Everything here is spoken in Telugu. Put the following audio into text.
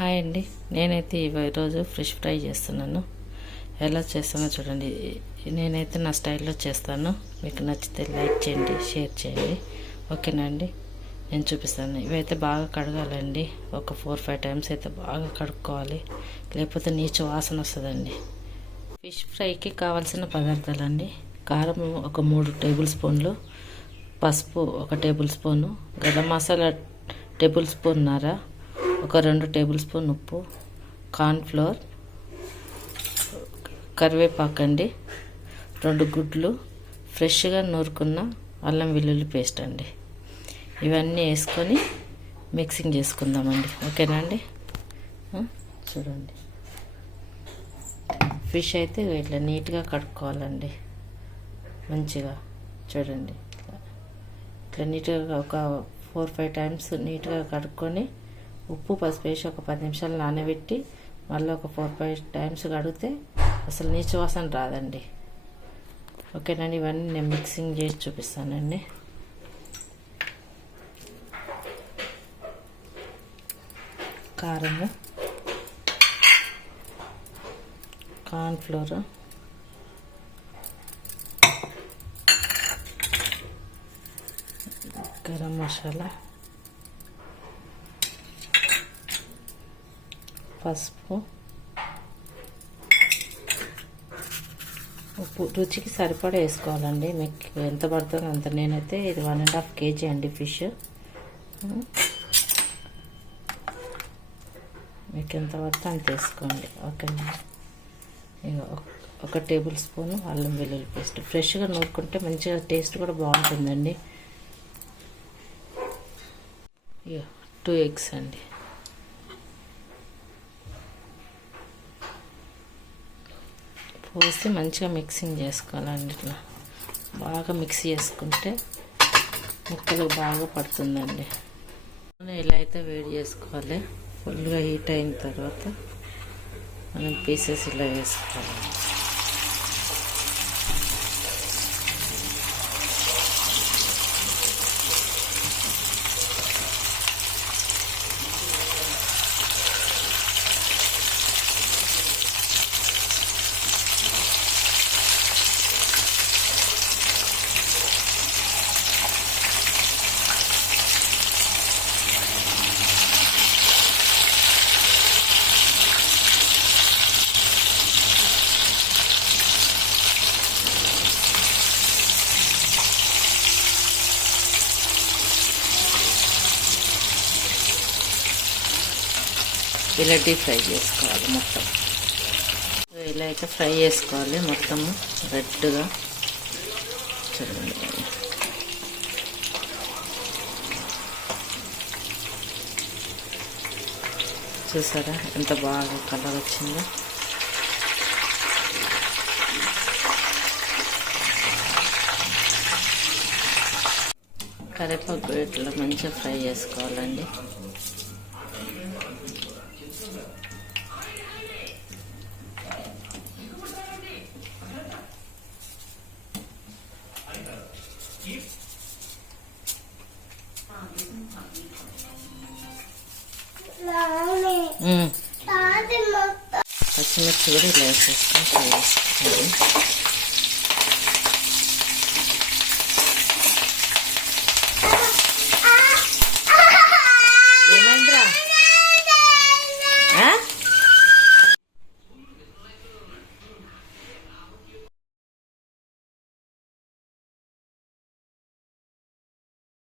హాయ్ అండి. నేనైతే ఈరోజు ఫిష్ ఫ్రై చేస్తున్నాను. ఎలా చేస్తానో చూడండి. నేనైతే నా స్టైల్లో చేస్తాను. మీకు నచ్చితే లైక్ చేయండి షేర్ చేయండి. ఓకేనా అండి? నేను చూపిస్తాను. ఇవైతే బాగా కడగాలండి. ఒక ఫోర్ ఫైవ్ టైమ్స్ అయితే బాగా కడుక్కోవాలి. లేకపోతే నీచు వాసన వస్తుందండి. ఫిష్ ఫ్రైకి కావాల్సిన పదార్థాలండి. కారం ఒక మూడు టేబుల్ స్పూన్లు. పసుపు ఒక table spoon. Garam masala table స్పూన్నర ఒక రెండు టేబుల్ స్పూన్ ఉప్పు కార్న్ఫ్లోర్ కరివేపాకు అండి రెండు గుడ్లు ఫ్రెష్గా నూరుకున్న అల్లం వెల్లుల్లి పేస్ట్ అండి. ఇవన్నీ వేసుకొని మిక్సింగ్ చేసుకుందామండి. ఓకేనా అండి? చూడండి. ఫిష్ అయితే ఇట్లా నీట్గా కడుక్కోవాలండి. మంచిగా చూడండి. ఇట్లా నీట్గా ఒక ఫోర్ ఫైవ్ టైమ్స్ నీట్గా కడుక్కొని ఉప్పు పసుపు వేసి ఒక పది నిమిషాలు నానబెట్టి మళ్ళీ ఒక ఫోర్ ఫైవ్ టైమ్స్ కడిగితే అసలు నీచు వాసన రాదండి. ఓకేనండి ఇవన్నీ నేను మిక్సింగ్ చేసి చూపిస్తానండి. కారము కార్న్ఫ్లోర్ గరం మసాలా పసుపు. ఉప్పు రుచికి సరిపడా వేసుకోవాలండి. మీకు ఎంత పడుతుందో అంత. నేనైతే ఇది వన్ అండ్ హాఫ్ కేజీ అండి ఫిష్ మీకు ఎంత పడితే అంత వేసుకోండి. ఓకేనా ఒక- ఒక టేబుల్ స్పూన్ అల్లం వెల్లుల్లి పేస్ట్. ఫ్రెష్గా నూరుకుంటే మంచిగా టేస్ట్ కూడా బాగుంటుందండి. టూ ఎగ్స్ అండి. పోసి మంచిగా మిక్సింగ్ చేసుకోవాలండి ఇట్లా. బాగా మిక్స్ చేసుకుంటే ముక్కలు బాగా పడుతుందండి. ఇలా అయితే వేడి చేసుకోవాలి ఫుల్గా హీట్ అయిన తర్వాత మనం పీసెస్ ఇలా వేసుకోవాలి. ఇలా డీప్ ఫ్రై చేసుకోవాలి మొత్తం. ఇలా అయితే ఫ్రై చేసుకోవాలి మొత్తము రెడ్గా. చూడండి. చూసారా ఎంత బాగా కలర్ వచ్చిందో? కరివేపాకు ఇట్లా మంచిగా ఫ్రై చేసుకోవాలండి. మ్మ్. పచ్చిమిర్చి కూడా ఇలా వేసేసుకొని ఫ్రై చేసుకోవాలి